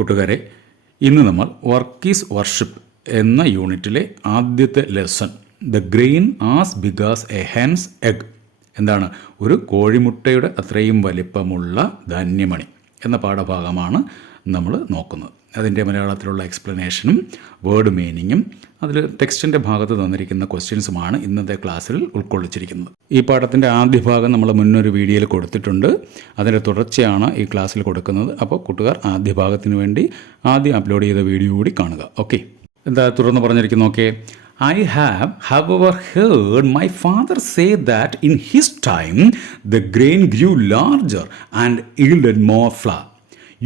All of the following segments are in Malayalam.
കൂട്ടുകാരെ, ഇന്ന് നമ്മൾ വർക്ക് ഈസ് വർഷിപ്പ് എന്ന യൂണിറ്റിലെ ആദ്യത്തെ lesson the grain as big as a hen's egg എന്താണ്, ഒരു കോഴിമുട്ടയുടെ അത്രയും വലിപ്പമുള്ള ധാന്യമണി എന്ന പാഠഭാഗമാണ് നമ്മൾ നോക്കുന്നത്. അതിൻ്റെ മലയാളത്തിലുള്ള എക്സ്പ്ലനേഷനും വേർഡ് മീനിങ്ങും അതിൽ ടെക്സ്റ്റിൻ്റെ ഭാഗത്ത് തന്നിരിക്കുന്ന ക്വസ്റ്റ്യൻസുമാണ് ഇന്നത്തെ ക്ലാസ്സിൽ ഉൾക്കൊള്ളിച്ചിരിക്കുന്നത്. ഈ പാഠത്തിൻ്റെ ആദ്യ ഭാഗം നമ്മൾ മുന്നൊരു വീഡിയോയിൽ കൊടുത്തിട്ടുണ്ട്. അതിൻ്റെ തുടർച്ചയാണ് ഈ ക്ലാസ്സിൽ കൊടുക്കുന്നത്. അപ്പോൾ കൂട്ടുകാർ ആദ്യ ഭാഗത്തിന് വേണ്ടി ആദ്യം അപ്ലോഡ് ചെയ്ത വീഡിയോ കൂടി കാണുക. ഓക്കെ, എന്താ തുടർന്ന് പറഞ്ഞിരിക്കുന്നു? Okay, I have, however, heard my father say that in his time the grain grew larger and yielded more flour.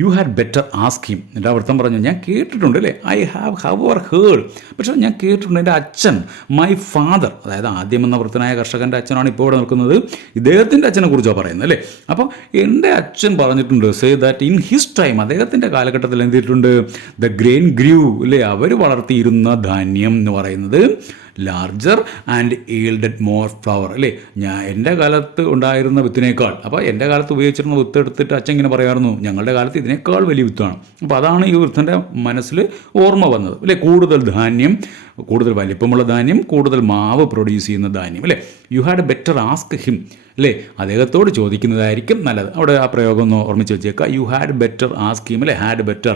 You had better ask him. എൻ്റെ അർത്ഥം പറഞ്ഞു, ഞാൻ കേട്ടിട്ടുണ്ട് അല്ലേ, ഐ ഹാവ് ഹവർ ഹേർഡ്, പക്ഷേ ഞാൻ കേട്ടിട്ടുണ്ട് എൻ്റെ അച്ഛൻ, മൈ ഫാദർ, അതായത് ആദ്യം എന്ന വൃത്തനായ കർഷകൻ്റെ അച്ഛനാണ് ഇപ്പോൾ ഇവിടെ നിൽക്കുന്നത്, ഇദ്ദേഹത്തിൻ്റെ അച്ഛനെ കുറിച്ചാണ് പറയുന്നത് അല്ലേ. അപ്പോൾ എൻ്റെ അച്ഛൻ പറഞ്ഞിട്ടുണ്ട്, say that in his time, അദ്ദേഹത്തിൻ്റെ കാലഘട്ടത്തിൽ എന്ത് ചെയ്തിട്ടുണ്ട്, ദ ഗ്രെയിൻ ഗ്രൂ അല്ലേ, അവർ വളർത്തിയിരുന്ന ധാന്യം എന്ന് പറയുന്നത് larger and yielded more flower അല്ലേ. എൻ്റെ കാലത്ത് ഉണ്ടായിരുന്ന വിത്തിനേക്കാൾ, അപ്പോൾ എൻ്റെ കാലത്ത് ഉപയോഗിച്ചിരുന്ന വിത്ത് എടുത്തിട്ട് അച്ഛൻ ഇങ്ങനെ പറയാമായിരുന്നു, ഞങ്ങളുടെ കാലത്ത് ഇതിനേക്കാൾ വലിയ വിത്താണ്. അപ്പോൾ അതാണ് ഈ വൃദ്ധൻ്റെ മനസ്സിൽ ഓർമ്മ വന്നത് അല്ലേ. കൂടുതൽ ധാന്യം, കൂടുതൽ വലിപ്പമുള്ള ധാന്യം, കൂടുതൽ മാവ് പ്രൊഡ്യൂസ് ചെയ്യുന്ന ധാന്യം അല്ലേ. You had better ask him അല്ലേ, അദ്ദേഹത്തോട് ചോദിക്കുന്നതായിരിക്കും നല്ലത്. അവിടെ ആ പ്രയോഗം ഒന്ന് ഓർമ്മിച്ച് വെച്ചേക്കുക. You had better ask him അല്ലേ. ഹാഡ് ബെറ്റർ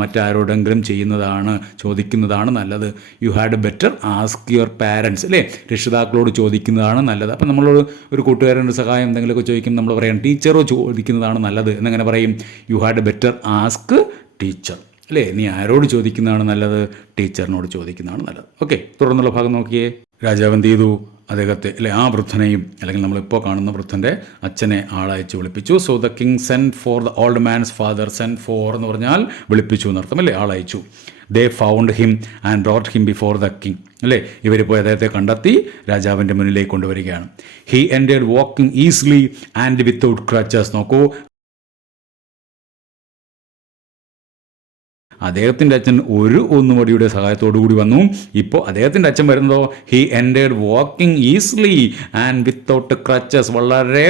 മറ്റാരോടെങ്കിലും ചെയ്യുന്നതാണ്, ചോദിക്കുന്നതാണ് നല്ലത്. You had better ask your parents അല്ലേ, രക്ഷിതാക്കളോട് ചോദിക്കുന്നതാണ് നല്ലത്. അപ്പം നമ്മളോട് ഒരു കൂട്ടുകാരൻ്റെ സഹായം എന്തെങ്കിലുമൊക്കെ ചോദിക്കും, നമ്മൾ പറയാം ടീച്ചറോ ചോദിക്കുന്നതാണ് നല്ലത് എന്നെങ്ങനെ പറയും? You had better ask teacher അല്ലേ. നീ ആരോട് ചോദിക്കുന്നതാണ് നല്ലത്? ടീച്ചറിനോട് ചോദിക്കുന്നതാണ് നല്ലത്. ഓക്കെ, തുടർന്നുള്ള ഭാഗം നോക്കിയേ. രാജാവ് എന്ത് ചെയ്തു? അദ്ദേഹത്തെ അല്ലെ, ആ വൃദ്ധനെയും അല്ലെങ്കിൽ നമ്മളിപ്പോൾ കാണുന്ന വൃദ്ധൻ്റെ അച്ഛനെ ആളയച്ച് വിളിപ്പിച്ചു. So the king send for the old man's father. Send for എന്ന് പറഞ്ഞാൽ വിളിപ്പിച്ചു എന്നർത്ഥം അല്ലേ, ആളയച്ചു. They found him and brought him before the king അല്ലേ. ഇവരിപ്പോൾ അദ്ദേഹത്തെ കണ്ടെത്തി രാജാവിൻ്റെ മുന്നിലേക്ക് കൊണ്ടുവരികയാണ്. He ended walking easily and without crutches. നോക്കൂ, അദ്ദേഹത്തിൻ്റെ അച്ഛൻ ഒരു ഒന്നുമടിയുടെ സഹായത്തോടു കൂടി വന്നു. ഇപ്പോൾ അദ്ദേഹത്തിൻ്റെ അച്ഛൻ വരുന്നതോ he ended walking easily and without crutches, വളരെ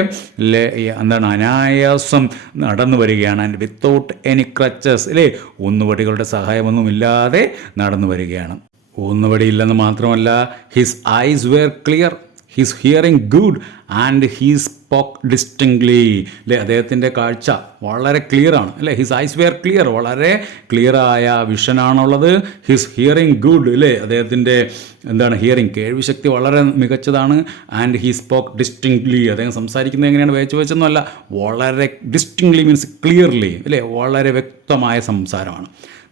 എന്താണ് അനായാസം നടന്നു വരികയാണ്. ആൻഡ് വിത്തൗട്ട് എനി ക്രച്ചസ് അല്ലേ, ഒന്നുവടികളുടെ സഹായമൊന്നുമില്ലാതെ നടന്നു വരികയാണ്. ഒന്നുവടിയില്ലെന്ന് മാത്രമല്ല, his eyes were clear, his hearing good and he spoke distinctly അല്ലേ. അദ്ദേഹത്തിൻ്റെ കാഴ്ച വളരെ ക്ലിയറാണ് അല്ലേ. ഹിസ് ഐസ് വെയർ ക്ലിയർ, വളരെ ക്ലിയറായ വിഷനാണുള്ളത്. ഹിസ് ഹിയറിംഗ് ഗുഡ് അല്ലേ, അദ്ദേഹത്തിൻ്റെ എന്താണ് ഹിയറിംഗ്, കേൾവിശക്തി വളരെ മികച്ചതാണ്. ആൻഡ് ഹീ സ്പോക്ക് ഡിസ്റ്റിങ്ക്ലി, അദ്ദേഹം സംസാരിക്കുന്നത് എങ്ങനെയാണ്, വേച്ചൊന്നുമല്ല, വളരെ ഡിസ്റ്റിങ്ക്ലി മീൻസ് ക്ലിയർലി അല്ലേ, വളരെ വ്യക്തമായ സംസാരമാണ്.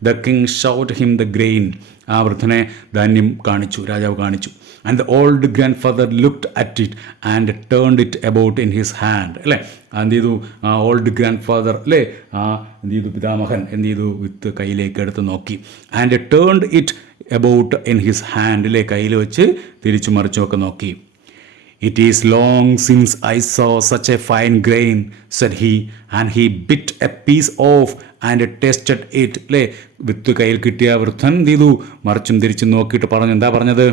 The king showed him the grain, ആ വൃദ്ധനെ ധാന്യം കാണിച്ചു, രാജാവ് കാണിച്ചു. And the old grand father looked at it and turned it about in his hand അല്ലേ. എന്ത് ചെയ്തു? ആ ഓൾഡ് ഗ്രാൻഡ് ഫാദർ അല്ലേ, എന്ത് ചെയ്തു, പിതാമഹൻ എന്ത് ചെയ്തു, വിത്ത് കയ്യിലേക്ക് എടുത്ത് നോക്കി. And turned it about in his hand അല്ലേ, കയ്യിൽ വെച്ച് തിരിച്ചു മറിച്ചുമൊക്കെ നോക്കി. It is long since I saw such a fine grain, said he, and he bit a piece off and tasted it. അല്ലേ, വിത്ത് കയ്യിൽ കിട്ടിയ വൃദ്ധൻ എന്ത് ചെയ്തു, മറിച്ചും തിരിച്ചും നോക്കിയിട്ട് പറഞ്ഞു, എന്താ പറഞ്ഞത്?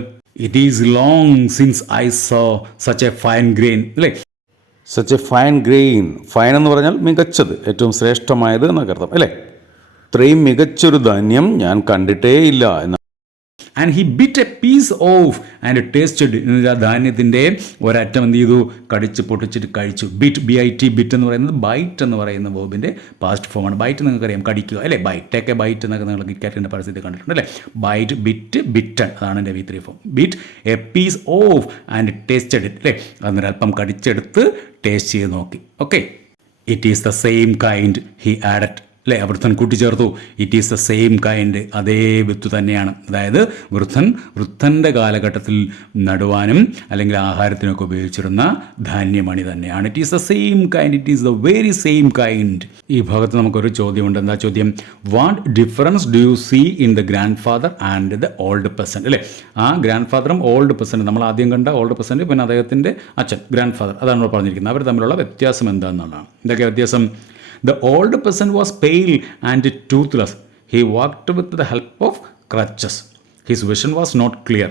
It is long since I saw such a fine grain അല്ലേ. Such A fine grain, fine എന്ന് പറഞ്ഞാൽ മികച്ചത്, ഏറ്റവും ശ്രേഷ്ഠമായത് എന്നൊക്കെ അർത്ഥം അല്ലേ. ഇത്രയും മികച്ചൊരു ധാന്യം ഞാൻ കണ്ടിട്ടേ ഇല്ല എന്ന്. And he bit a piece of and tasted, ധാന്യത്തിൻ്റെ ഒരറ്റം എന്ത് ചെയ്തു, കടിച്ച് പൊട്ടിച്ചിട്ട് കഴിച്ചു. ബിറ്റ്, BIT, ബിറ്റ് എന്ന് പറയുന്നത് ബൈറ്റ് എന്ന് പറയുന്ന വേർബിൻ്റെ പാസ്റ്റ് ഫോമാണ്. ബൈറ്റ് നിങ്ങൾക്കറിയാം, കടിക്കുക അല്ലേ. ബൈറ്റൊക്കെ ബൈറ്റ് എന്നൊക്കെ നിങ്ങൾ കിറ്റ്കാറ്റിൻ്റെ പരസ്യത്തിൽ കണ്ടിട്ടുണ്ട് അല്ലേ. ബൈറ്റ്, ബിറ്റ്, ബിറ്റൺ, അതാണ് എൻ്റെ V3 form. Bit a piece of and tasted it അല്ലേ, അതൊരല്പം കടിച്ചെടുത്ത് ടേസ്റ്റ് ചെയ്ത് നോക്കി. Okay, it is the same kind he added അല്ലേ, വൃദ്ധൻ കൂട്ടിച്ചേർത്തു. It is the same kind, അതേ വിത്ത് തന്നെയാണ്. അതായത് വൃദ്ധൻ്റെ കാലഘട്ടത്തിൽ നടുവാനും അല്ലെങ്കിൽ ആഹാരത്തിനൊക്കെ ഉപയോഗിച്ചിരുന്ന ധാന്യമണി തന്നെയാണ്. It is the same kind, it is the very same kind. ഈ ഭാഗത്ത് നമുക്കൊരു ചോദ്യമുണ്ട്. എന്താ ചോദ്യം? What difference do you see in the grandfather and the old peasant അല്ലേ. ആ ഗ്രാൻഡ് ഫാദറും ഓൾഡ് പെസൻറ്റ്, നമ്മൾ ആദ്യം കണ്ട ഓൾഡ് പെസൻറ്റ്, പിന്നെ അദ്ദേഹത്തിൻ്റെ അച്ഛൻ ഗ്രാൻഡ് ഫാദർ, അതാണ് നമ്മൾ പറഞ്ഞിരിക്കുന്നത്. അവർ തമ്മിലുള്ള വ്യത്യാസം എന്താണെന്നുള്ളതാണ്. എന്തൊക്കെ വ്യത്യാസം? The old person was pale and toothless. He walked with the help of crutches. His vision was not clear.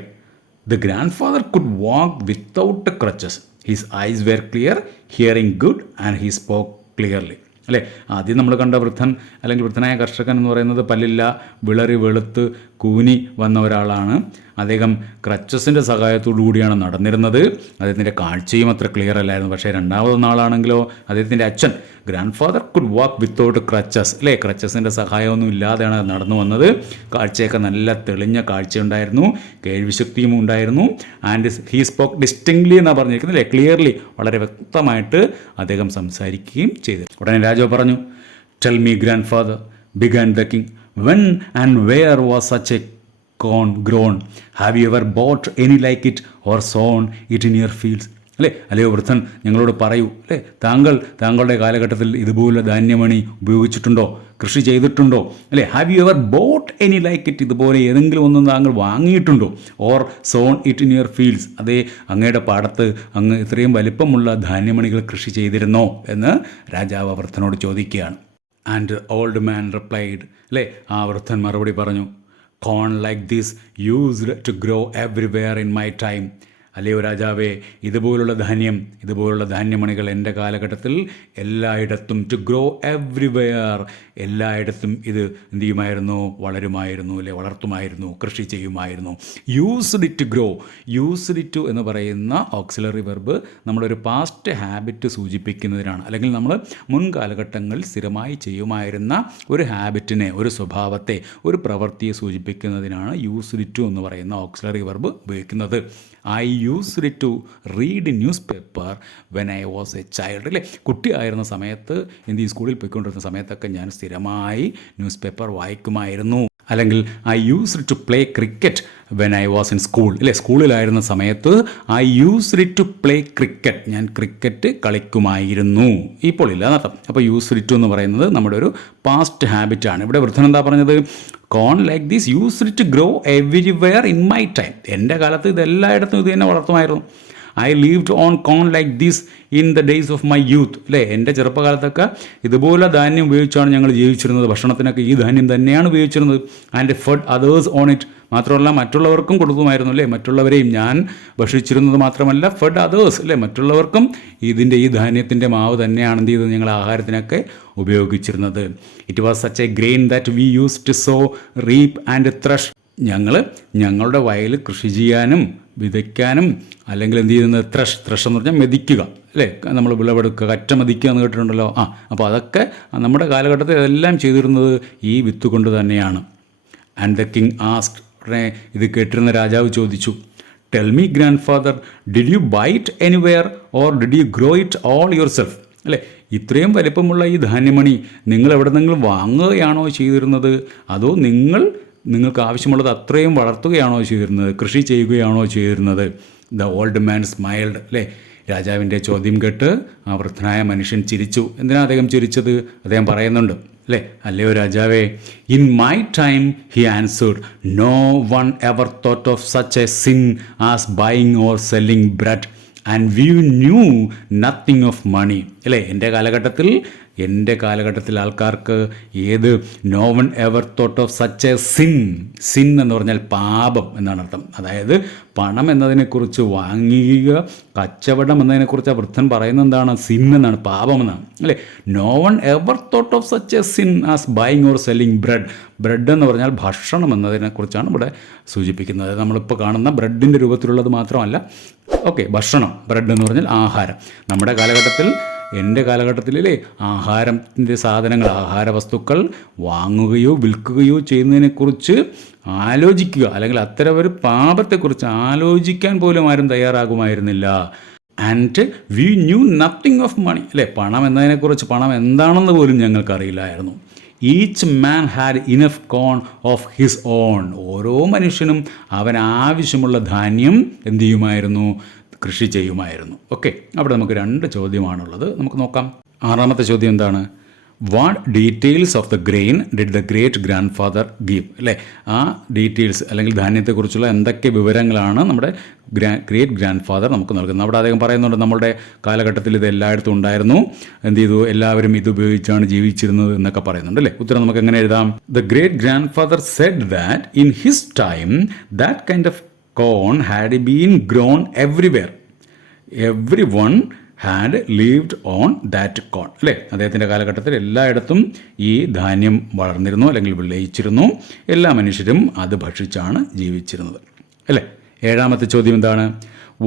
The grandfather could walk without crutches. His eyes were clear, hearing good, and he spoke clearly. അല്ലേ? ആദ്യം നമ്മൾ കണ്ട വൃദ്ധൻ അല്ലെങ്കിൽ വൃദ്ധനായ കർഷകൻ എന്ന് പറയുന്നത് പല്ലില്ല, വിളറി വെളുത്ത് കൂനി വന്ന ഒരാളാണ്. അദ്ദേഹം ക്രച്ചസിൻ്റെ സഹായത്തോടു കൂടിയാണ് നടന്നിരുന്നത്. അദ്ദേഹത്തിൻ്റെ കാഴ്ചയും അത്ര ക്ലിയർ അല്ലായിരുന്നു. പക്ഷേ രണ്ടാമതൊന്നാളാണെങ്കിലോ അദ്ദേഹത്തിൻ്റെ അച്ഛൻ grand father could walk without crutches, അല്ലേ? ക്രച്ചസിൻ്റെ സഹായമൊന്നും ഇല്ലാതെയാണ് നടന്നു വന്നത്. കാഴ്ചയൊക്കെ നല്ല തെളിഞ്ഞ കാഴ്ചയുണ്ടായിരുന്നു, കേൾവിശക്തിയും ഉണ്ടായിരുന്നു. ആൻഡ് ഹീ സ്പോക്ക് ഡിസ്റ്റിങ്ക്ലി എന്നാണ് പറഞ്ഞിരിക്കുന്നത്, അല്ലേ? ക്ലിയർലി, വളരെ വ്യക്തമായിട്ട് അദ്ദേഹം സംസാരിക്കുകയും ചെയ്തു. ഉടനെ രാജാവ് പറഞ്ഞു, tell me grand father, began the king, when and where was such a corn grown? Have you ever bought any like it or sown it in your fields? അല്ലയോ വൃദ്ധൻ, ഞങ്ങളോട് പറയൂ, അല്ലേ? താങ്കളുടെ കാലഘട്ടത്തിൽ ഇതുപോലെ ധാന്യമണി ഉപയോഗിച്ചിട്ടുണ്ടോ, കൃഷി ചെയ്തിട്ടുണ്ടോ, അല്ലേ? Have you ever bought any like it? ഇതുപോലെ ഏതെങ്കിലും ഒന്നും താങ്കൾ വാങ്ങിയിട്ടുണ്ടോ? Or sown it in your fields, അതേ അങ്ങയുടെ പാടത്ത് അങ്ങ് ഇത്രയും വലിപ്പമുള്ള ധാന്യമണികൾ കൃഷി ചെയ്തിരുന്നോ എന്ന് രാജാവ് വൃദ്ധനോട് ചോദിക്കുകയാണ്. ആൻഡ് ഓൾഡ് മാൻ റിപ്ലൈഡ്, അല്ലേ? ആ വൃദ്ധൻ മറുപടി പറഞ്ഞു, corn like this used to grow everywhere in my time. അല്ലയോ രാജാവേ, ഇതുപോലുള്ള ധാന്യമണികൾ എൻ്റെ കാലഘട്ടത്തിൽ എല്ലായിടത്തും, ടു ഗ്രോ എവ്രിവെയർ, എല്ലായിടത്തും ഇത് എന്ത് ചെയ്യുമായിരുന്നു? വളരുമായിരുന്നു, അല്ലെ? വളർത്തുമായിരുന്നു, കൃഷി ചെയ്യുമായിരുന്നു. Used it grow, used it എന്ന് പറയുന്ന ഓക്സിലറി വെർബ് നമ്മളൊരു പാസ്റ്റ് ഹാബിറ്റ് സൂചിപ്പിക്കുന്നതിനാണ്, അല്ലെങ്കിൽ നമ്മൾ മുൻ കാലഘട്ടങ്ങളിൽ സ്ഥിരമായി ചെയ്യുമായിരുന്ന ഒരു ഹാബിറ്റിനെ, ഒരു സ്വഭാവത്തെ, ഒരു പ്രവൃത്തിയെ സൂചിപ്പിക്കുന്നതിനാണ് യൂസ്ഡ് ഇറ്റ് എന്ന് പറയുന്ന ഓക്സിലറി വെർബ് ഉപയോഗിക്കുന്നത്. I used to read newspaper when I was a child, അല്ലേ? കുട്ടിയായിരുന്ന സമയത്ത്, സ്കൂളിൽ പോയിക്കൊണ്ടിരുന്ന സമയത്തൊക്കെ ഞാൻ സ്ഥിരമായി ന്യൂസ് പേപ്പർ വായിക്കുമായിരുന്നു. അല്ലെങ്കിൽ I used to play cricket when I was in school, അല്ലേ? സ്കൂളിലായിരുന്ന സമയത്ത് I used to play cricket, ഞാൻ ക്രിക്കറ്റ് കളിക്കുമായിരുന്നു. ഇപ്പോൾ ഇല്ല എന്നർത്ഥം. അപ്പോൾ യൂസ്ഡ് ടു എന്ന് പറയുന്നത് നമ്മുടെ ഒരു പാസ്റ്റ് ഹാബിറ്റാണ്. ഇവിടെ വൃദ്ധൻ എന്താ പറഞ്ഞത്? Corn like this used to grow everywhere in my time. എൻ്റെ കാലത്ത് ഇതെല്ലായിടത്തും ഇത് തന്നെ വളർത്തുമായിരുന്നു. I lived on corn like this in the days of my youth, അല്ലേ? എൻ്റെ ചെറുപ്പകാലത്തൊക്കെ ഇതുപോലെ ധാന്യം ഉപയോഗിച്ചാണ് ഞങ്ങൾ ജീവിച്ചിരുന്നത്. ഭക്ഷണത്തിനൊക്കെ ഈ ധാന്യം തന്നെയാണ് ഉപയോഗിച്ചിരുന്നത്. ആൻഡ് ഫഡ് അതേഴ്സ് ഓൺ ഇറ്റ്, മാത്രമല്ല മറ്റുള്ളവർക്കും കൊടുക്കുമായിരുന്നു, അല്ലേ? മറ്റുള്ളവരെയും ഞാൻ ഭക്ഷിച്ചിരുന്നത് മാത്രമല്ല, ഫഡ് അതേഴ്സ്, അല്ലേ? മറ്റുള്ളവർക്കും ഈ ധാന്യത്തിൻ്റെ മാവ് തന്നെയാണ് എന്ത് ചെയ്തത്? ഞങ്ങൾ ആഹാരത്തിനൊക്കെ ഉപയോഗിച്ചിരുന്നത്. It was such a grain that we use to sow, reap and thresh. ഞങ്ങളുടെ വയൽ കൃഷി ചെയ്യാനും വിതയ്ക്കാനും, അല്ലെങ്കിൽ എന്ത് ചെയ്യുന്നത്? ത്രഷ് എന്ന് പറഞ്ഞാൽ മെതിക്കുക, അല്ലേ? നമ്മൾ വിളവെടുക്കുക, കറ്റ മെതിക്കുക എന്ന് കേട്ടിട്ടുണ്ടല്ലോ. അപ്പോൾ അതൊക്കെ നമ്മുടെ കാലഘട്ടത്തിൽ എല്ലാം ചെയ്തിരുന്നത് ഈ വിത്ത് കൊണ്ട് തന്നെയാണ്. ആൻഡ് ദ കിങ് ആസ്ക്ഡ്, ഉടനെ ഇത് കേട്ടിരുന്ന രാജാവ് ചോദിച്ചു, tell me grandfather, did you buy it anywhere or did you grow it all yourself? അല്ലേ? ഇത്രയും വലിപ്പമുള്ള ഈ ധാന്യമണി നിങ്ങൾ എവിടെ നിന്നെങ്കിലും വാങ്ങുകയാണോ ചെയ്തിരുന്നത്, അതോ നിങ്ങൾക്ക് ആവശ്യമുള്ളത് അത്രയും വളർത്തുകയാണോ ചെയ്തിരുന്നത്, കൃഷി ചെയ്യുകയാണോ ചെയ്തിരുന്നത്? ദ ഓൾഡ് മാൻ സ്മൈൽഡ്, അല്ലേ? രാജാവിൻ്റെ ചോദ്യം കേട്ട് ആ വൃദ്ധനായ മനുഷ്യൻ ചിരിച്ചു. എന്തിനാണ് അദ്ദേഹം ചിരിച്ചത്? അദ്ദേഹം പറയുന്നുണ്ട്, അല്ലേ? അല്ലയോ രാജാവേ, in my time he answered, no one ever thought of such a sin as buying or selling bread and we knew nothing of money, അല്ലേ? എൻ്റെ കാലഘട്ടത്തിൽ ആൾക്കാർക്ക് no one ever thought of such a sin എന്ന് പറഞ്ഞാൽ പാപം എന്നാണ് അർത്ഥം. അതായത് പണം എന്നതിനെക്കുറിച്ച്, വാങ്ങിക്കുക, കച്ചവടം എന്നതിനെക്കുറിച്ച് വൃദ്ധൻ പറയുന്നത് എന്താണ്? സിൻ എന്നാണ്, പാപം എന്നാണ്, അല്ലേ? No one ever thought of such a sin as buying or selling bread എന്ന് പറഞ്ഞാൽ ഭക്ഷണം എന്നതിനെക്കുറിച്ചാണ് ഇവിടെ സൂചിപ്പിക്കുന്നത്. നമ്മളിപ്പോൾ കാണുന്ന ബ്രെഡിൻ്റെ രൂപത്തിലുള്ളത് മാത്രമല്ല, ഭക്ഷണം, ബ്രെഡ് എന്ന് പറഞ്ഞാൽ ആഹാരം. നമ്മുടെ കാലഘട്ടത്തിൽ, എൻ്റെ കാലഘട്ടത്തിലല്ലേ, ആഹാരത്തിൻ്റെ സാധനങ്ങൾ, ആഹാര വസ്തുക്കൾ വാങ്ങുകയോ വിൽക്കുകയോ ചെയ്യുന്നതിനെക്കുറിച്ച് ആലോചിക്കുക, അല്ലെങ്കിൽ അത്തരം ഒരു പാപത്തെക്കുറിച്ച് ആലോചിക്കാൻ പോലും ആരും തയ്യാറാകുമായിരുന്നില്ല. And we knew nothing of money, അല്ലേ? പണം എന്നതിനെക്കുറിച്ച്, പണം എന്താണെന്ന് പോലും ഞങ്ങൾക്കറിയില്ലായിരുന്നു. Each man had enough corn of his own. ഓരോ മനുഷ്യനും അവൻ ആവശ്യമുള്ള ധാന്യം എന്ത് ചെയ്യുമായിരുന്നു? കൃഷി ചെയ്യുമായിരുന്നു. അവിടെ നമുക്ക് 2 ചോദ്യമാണുള്ളത്. നമുക്ക് നോക്കാം. 6ാമത്തെ ചോദ്യം എന്താണ്? What details of the grain did the great grand father give, അല്ലേ? ആ ഡീറ്റെയിൽസ്, അല്ലെങ്കിൽ ധാന്യത്തെക്കുറിച്ചുള്ള എന്തൊക്കെ വിവരങ്ങളാണ് നമ്മുടെ ഗ്രേറ്റ് ഗ്രാൻഡ് ഫാദർ നമുക്ക് നൽകുന്നത്? അവിടെ അദ്ദേഹം പറയുന്നുണ്ട്, നമ്മുടെ കാലഘട്ടത്തിൽ ഇത് എല്ലായിടത്തും ഉണ്ടായിരുന്നു, എന്ത് ചെയ്തു? എല്ലാവരും ഇത് ഉപയോഗിച്ചാണ് ജീവിച്ചിരുന്നത് എന്നൊക്കെ പറയുന്നുണ്ട്, അല്ലേ? ഉത്തരം നമുക്ക് എങ്ങനെ എഴുതാം? The great grand father said that in his time that kind of corn had been grown everywhere. Everyone had lived on that corn. അല്ലേ, അദ്ദേഹത്തിൻ്റെ കാലഘട്ടത്തിൽ എല്ലായിടത്തും ഈ ധാന്യം വളർന്നിരുന്നു അല്ലെങ്കിൽ വിളയിച്ചിരുന്നു. എല്ലാ മനുഷ്യരും അത് ഭക്ഷിച്ചാണ് ജീവിച്ചിരുന്നത്. അല്ലേ, ഏഴാമത്തെ ചോദ്യം എന്താണ്?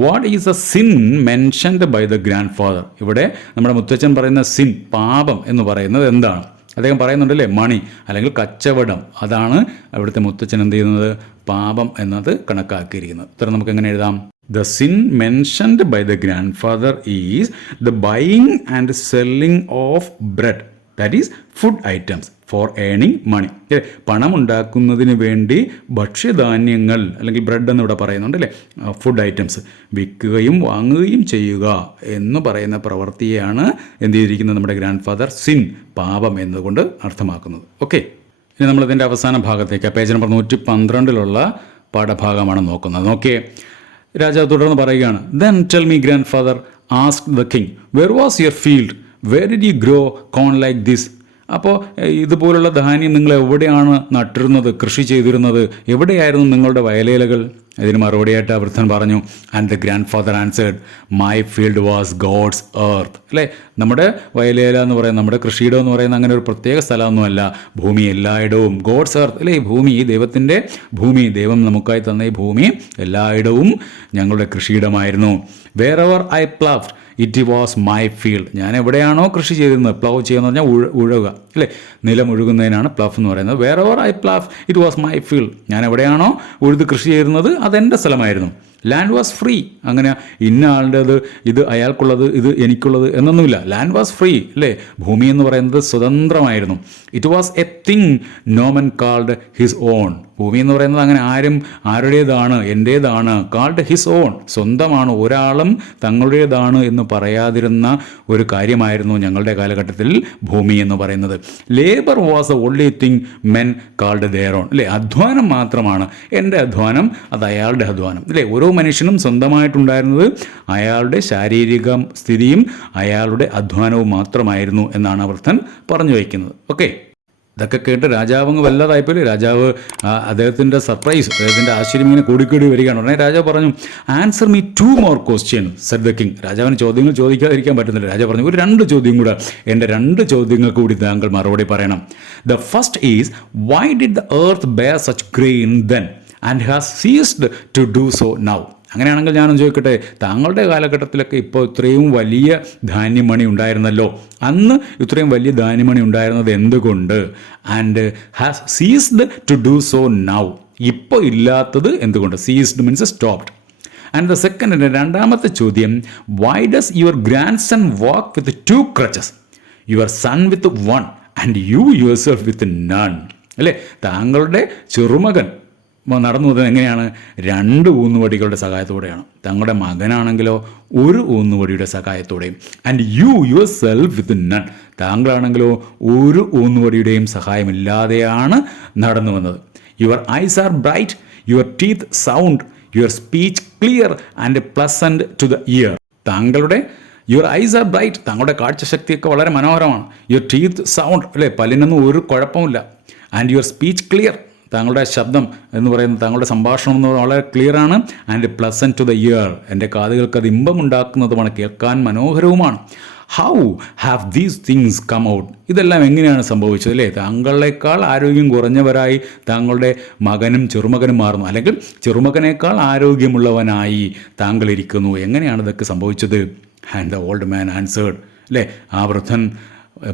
What is a sin mentioned by the grandfather? ഇവിടെ നമ്മുടെ മുത്തച്ഛൻ പറയുന്ന സിൻ, പാപം എന്ന് പറയുന്നത് എന്താണ്? അദ്ദേഹം പറയുന്നുണ്ടല്ലേ, മണി അല്ലെങ്കിൽ കച്ചവടം. അതാണ് അവിടുത്തെ മുത്തച്ഛൻ എന്ത് ചെയ്യുന്നത്? പാപം എന്നത് കണക്കാക്കിയിരിക്കുന്നത്. ഉത്തരം നമുക്ക് എങ്ങനെ എഴുതാം? The sin mentioned by the grandfather is the buying and selling of bread, that is food items for earning money. പണം ഉണ്ടാക്കുന്നതിന് വേണ്ടി ഭക്ഷ്യധാന്യങ്ങൾ അല്ലെങ്കിൽ ബ്രെഡ് എന്ന് ഇവിടെ പറയുന്നുണ്ട് അല്ലേ, ഫുഡ് ഐറ്റംസ് വിൽക്കുകയും വാങ്ങുകയും ചെയ്യുക എന്ന് പറയുന്ന പ്രവൃത്തിയാണ് എന്ത് ചെയ്തിരിക്കുന്നത് നമ്മുടെ ഗ്രാൻഡ് ഫാദർ സിൻ, പാപം എന്നതുകൊണ്ട് അർത്ഥമാക്കുന്നത്. ഓക്കെ, ഇനി നമ്മളിതിൻ്റെ അവസാന ഭാഗത്തേക്ക് പേജ് നമ്പർ 112 പാഠഭാഗമാണ് നോക്കുന്നത്. നോക്കിയേ, രാജാവ് തുടർന്ന് പറയുകയാണ്, "Then tell me, grandfather, asked the king, where was your field? Where did you grow corn like this?" അപ്പോൾ ഇതുപോലുള്ള ധാന്യം നിങ്ങൾ എവിടെയാണ് നട്ടിരുന്നത്, കൃഷി ചെയ്തിരുന്നത്? എവിടെയായിരുന്നു നിങ്ങളുടെ വയലേലകൾ? ഇതിന് മറുപടിയായിട്ട് ആ വൃദ്ധൻ പറഞ്ഞു, "and the grandfather answered, my field was God's earth." അല്ലേ, നമ്മുടെ വയലേല എന്ന് പറയുന്നത്, നമ്മുടെ കൃഷിയിടം എന്ന് പറയുന്നത് അങ്ങനെ ഒരു പ്രത്യേക സ്ഥലമൊന്നുമല്ല. ഭൂമി എല്ലായിടവും ഗോഡ്സ് എർത്ത്. അല്ലേ, ഈ ഭൂമി, ഈ ദൈവത്തിൻ്റെ ഭൂമി, ദൈവം നമുക്കായി തന്ന ഈ ഭൂമി എല്ലായിടവും ഞങ്ങളുടെ കൃഷിയിടമായിരുന്നു. Wherever I ploughed it was my field. ഞാൻ എവിടെയാണോ കൃഷി ചെയ്തിരുന്നത്, പ്ലവ് ചെയ്യുക എന്ന് പറഞ്ഞാൽ ഉഴുക, അല്ലേ, നിലം ഒഴുകുന്നതിനാണ് പ്ലഫ് എന്ന് പറയുന്നത്. Wherever I plough it was my field. ഞാൻ എവിടെയാണോ ഉഴുത് കൃഷി ചെയ്യുന്നത് അതെൻ്റെ സ്ഥലമായിരുന്നു. Land was free. അങ്ങനെ ഇന്ന ആളുടേത്, ഇത് അയാൾക്കുള്ളത്, ഇത് എനിക്കുള്ളത് എന്നൊന്നുമില്ല. Land was free. അല്ലേ, ഭൂമി എന്ന് പറയുന്നത് സ്വതന്ത്രമായിരുന്നു. It was a thing no man called his own. ഭൂമി എന്ന് പറയുന്നത് അങ്ങനെ ആരുടേതാണ്, എൻ്റേതാണ്, കാൾഡ് ഹിസ് ഓൺ, സ്വന്തമാണ്, ഒരാളും തങ്ങളുടേതാണ് എന്ന് പറയാതിരുന്ന ഒരു കാര്യമായിരുന്നു ഞങ്ങളുടെ കാലഘട്ടത്തിൽ ഭൂമി എന്ന് പറയുന്നത്. Labour was the only thing men called there own. അല്ലേ, അധ്വാനം മാത്രമാണ് എൻ്റെ അധ്വാനം, അത് അയാളുടെ അധ്വാനം. അല്ലേ, ഓരോ മനുഷ്യനും സ്വന്തമായിട്ടുണ്ടായിരുന്നത് അയാളുടെ ശാരീരിക സ്ഥിതിയും അയാളുടെ അധ്വാനവും മാത്രമായിരുന്നു എന്നാണ് വൃദ്ധൻ പറഞ്ഞു വയ്ക്കുന്നത്. ഓക്കെ, ഇതൊക്കെ കേട്ട് രാജാവ് വല്ലതായിപ്പോയി. രാജാവ് അദ്ദേഹത്തിൻ്റെ സർപ്രൈസ്, അദ്ദേഹത്തിൻ്റെ ആശ്ചര്യം ഇങ്ങനെ കൂടിക്കൂടി വരികയാണ്. ഉടനെ രാജാവ് പറഞ്ഞു, "answer me 2 more questions," said the king. രാജാവിന് ചോദ്യങ്ങൾ ചോദിക്കാതിരിക്കാൻ പറ്റുന്നില്ല. രാജാവ് പറഞ്ഞു, "ഒരു 2 ചോദ്യം കൂടെ, എൻ്റെ 2 ചോദ്യങ്ങൾക്ക് കൂടി താങ്കൾ മറുപടി പറയണം. The first is, why did the earth bear such grain then and has ceased to do so now?" അങ്ങനെയാണെങ്കിൽ ഞാനും ചോദിക്കട്ടെ, താങ്കളുടെ കാലഘട്ടത്തിലൊക്കെ ഇപ്പോൾ ഇത്രയും വലിയ ധാന്യമണി ഉണ്ടായിരുന്നല്ലോ, അന്ന് ഇത്രയും വലിയ ധാന്യമണി ഉണ്ടായിരുന്നത് എന്തുകൊണ്ട്? And has ceased to do so now, ഇപ്പോൾ ഇല്ലാത്തത് എന്തുകൊണ്ട്? Ceased means stopped. And the second, രണ്ടാമത്തെ ചോദ്യം, why does your grandson walk with 2 crutches, your son with 1 and you yourself with none? അല്ലേ, താങ്കളുടെ ചെറുമകൻ നടന്നു പോകുന്നത് എങ്ങനെയാണ്? 2 ഊന്നുവടികളുടെ സഹായത്തോടെയാണ്. തങ്ങളുടെ മകനാണെങ്കിലോ 1 ഊന്നുവടിയുടെ സഹായത്തോടെയും. And you yourself with none, താങ്കളാണെങ്കിലോ 1 ഊന്നുവടിയുടെയും സഹായമില്ലാതെയാണ് നടന്നു വന്നത്. Your eyes are bright, your teeth sound, your speech clear and pleasant to the ear. താങ്കളുടെ യുവർ ഐസ് ആർ ബ്രൈറ്റ്, താങ്കളുടെ കാഴ്ചശക്തിയൊക്കെ വളരെ മനോഹരമാണ്. യുവർ ടീത്ത് സൗണ്ട്, അല്ലേ, പല്ലിനൊന്നും ഒരു കുഴപ്പമില്ല. ആൻഡ് യുവർ സ്പീച്ച് ക്ലിയർ, താങ്കളുടെ ശബ്ദം എന്ന് പറയുന്നത്, താങ്കളുടെ സംഭാഷണം എന്ന് വളരെ ക്ലിയറാണ്. And pleasant to the ear, എൻ്റെ കാതുകൾക്ക് അത് ഇമ്പമുണ്ടാക്കുന്നതുമാണ്, കേൾക്കാൻ മനോഹരവുമാണ്. How have these things come out? ഇതെല്ലാം എങ്ങനെയാണ് സംഭവിച്ചത്? അല്ലേ, താങ്കളേക്കാൾ ആരോഗ്യം കുറഞ്ഞവരായി താങ്കളുടെ മകനും ചെറുമകനും മാറുന്നു, അല്ലെങ്കിൽ ചെറുമകനേക്കാൾ ആരോഗ്യമുള്ളവനായി താങ്കൾ ഇരിക്കുന്നു. എങ്ങനെയാണ് ഇതൊക്കെ സംഭവിച്ചത്? And the old man answered, അല്ലേ, ആ വൃദ്ധൻ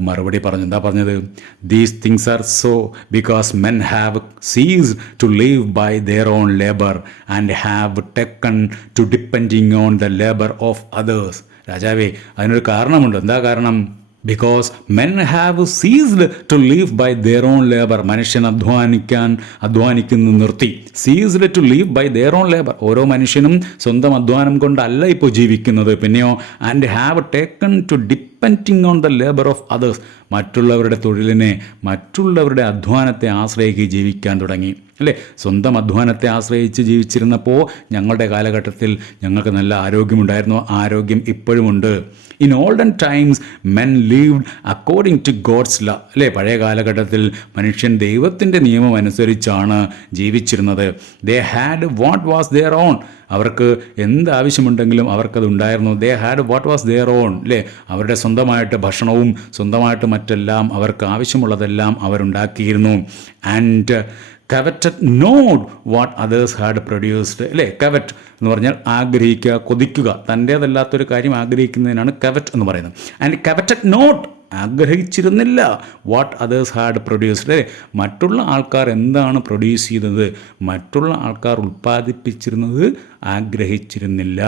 മറുപടി പറഞ്ഞു. എന്താ പറഞ്ഞത്? These things are so because men have ceased to live by their own labour and have taken to depending on the labour of others. രാജാവേ, അതിനൊരു കാരണമുണ്ട്. എന്താ കാരണം? Because men have ceased to leave by their own labour, മനുഷ്യൻ അധ്വാനിക്കുന്നത് നിർത്തി. Ceased to leave by their own labour, ഓരോ മനുഷ്യനും സ്വന്തം അധ്വാനം കൊണ്ടല്ല ഇപ്പോൾ ജീവിക്കുന്നത്. പിന്നെയോ and have taken to depending on the labour of others, മറ്റുള്ളവരുടെ തൊഴിലിനെ, മറ്റുള്ളവരുടെ അധ്വാനത്തെ ആശ്രയിച്ച് ജീവിക്കാൻ തുടങ്ങി. അല്ലേ, സ്വന്തം അധ്വാനത്തെ ആശ്രയിച്ച് ജീവിച്ചിരുന്നപ്പോൾ ഞങ്ങളുടെ കാലഘട്ടത്തിൽ ഞങ്ങൾക്ക് നല്ല ആരോഗ്യമുണ്ടായിരുന്നു. ആരോഗ്യം ഇപ്പോഴുമുണ്ട്. In olden times men lived according to God's law. അല്ലേ, പഴയ കാലഘട്ടത്തിൽ മനുഷ്യൻ ദൈവത്തിൻ്റെ നിയമം അനുസരിച്ചാണ് ജീവിച്ചിരുന്നത്. They had what was there own. അവർക്ക് എന്ത് ആവശ്യമുണ്ടെങ്കിലും അവർക്കത് ഉണ്ടായിരുന്നു. They had what was there own. അല്ലേ, അവരുടെ സ്വന്തമായിട്ട് ഭക്ഷണവും സ്വന്തമായിട്ട് മറ്റെല്ലാം അവർക്ക് ആവശ്യമുള്ളതെല്ലാം അവരുണ്ടാക്കിയിരുന്നു. And coveted not what others had produced. അല്ലേ, കവറ്റ് എന്ന് പറഞ്ഞാൽ ആഗ്രഹിക്കുക, കൊതിക്കുക, തൻ്റേതല്ലാത്തൊരു കാര്യം ആഗ്രഹിക്കുന്നതിനാണ് കവറ്റ് എന്ന് പറയുന്നത്. ആൻഡ് കവറ്റഡ് നോട്ട്, ആഗ്രഹിച്ചിരുന്നില്ല, വാട്ട് അതേഴ്സ് ഹാഡ് പ്രൊഡ്യൂസ്ഡ്. അല്ലേ, മറ്റുള്ള ആൾക്കാർ എന്താണ് പ്രൊഡ്യൂസ് ചെയ്തത്, മറ്റുള്ള ആൾക്കാർ ഉൽപ്പാദിപ്പിച്ചിരുന്നത് ആഗ്രഹിച്ചിരുന്നില്ല.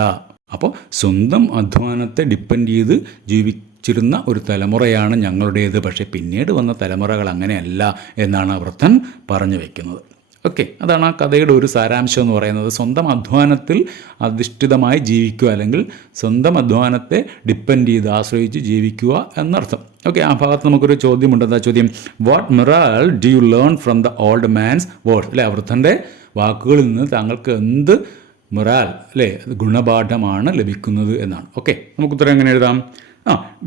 അപ്പോൾ സ്വന്തം അധ്വാനത്തെ ഡിപ്പെൻഡ് ചെയ്ത് ജീവിച്ചിരുന്ന ഒരു തലമുറയാണ് ഞങ്ങളുടേത്. പക്ഷേ പിന്നീട് വന്ന തലമുറകൾ അങ്ങനെയല്ല എന്നാണ് വൃത്തൻ പറഞ്ഞു വയ്ക്കുന്നത്. ഓക്കെ, അതാണ് ആ കഥയുടെ ഒരു സാരാംശം എന്ന് പറയുന്നത്. സ്വന്തം അധ്വാനത്തിൽ അധിഷ്ഠിതമായി ജീവിക്കുക, അല്ലെങ്കിൽ സ്വന്തം അധ്വാനത്തെ ഡിപ്പെൻഡ് ചെയ്ത് ആശ്രയിച്ച് ജീവിക്കുക എന്നർത്ഥം. ഓക്കെ, ആ ഭാഗത്ത് നമുക്കൊരു ചോദ്യമുണ്ട്. എന്താ ചോദ്യം? What morale do you learn from the old man's word. അല്ലേ, വൃദ്ധൻ്റെ വാക്കുകളിൽ നിന്ന് താങ്കൾക്ക് എന്ത് മൊറാൽ, അല്ലേ, ഗുണപാഠമാണ് ലഭിക്കുന്നത് എന്നാണ്. ഓക്കെ, നമുക്ക് ഉത്തരം എങ്ങനെ എഴുതാം?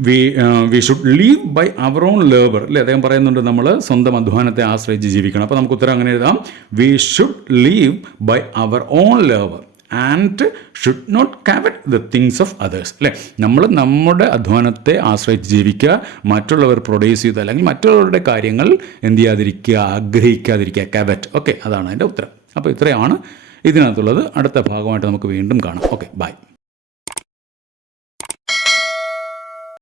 We should leave by our own labour. അല്ലേ, അദ്ദേഹം പറയുന്നുണ്ട് നമ്മൾ സ്വന്തം അധ്വാനത്തെ ആശ്രയിച്ച് ജീവിക്കണം. അപ്പോൾ നമുക്ക് ഉത്തരം അങ്ങനെ എഴുതാം: we should leave by our own labour and should not covet the things of others. അല്ലേ, നമ്മൾ നമ്മുടെ അധ്വാനത്തെ ആശ്രയിച്ച് ജീവിക്കുക, മറ്റുള്ളവർ പ്രൊഡ്യൂസ് ചെയ്ത് അല്ലെങ്കിൽ മറ്റുള്ളവരുടെ കാര്യങ്ങൾ എന്ത് ചെയ്യാതിരിക്കുക, ആഗ്രഹിക്കാതിരിക്കുക, കവറ്റ്. ഓക്കെ, അതാണ് അതിൻ്റെ ഉത്തരം. അപ്പോൾ ഇത്രയാണ് ഇതിനകത്തുള്ളത്. അടുത്ത ഭാഗമായിട്ട് നമുക്ക് വീണ്ടും കാണാം. Okay, by.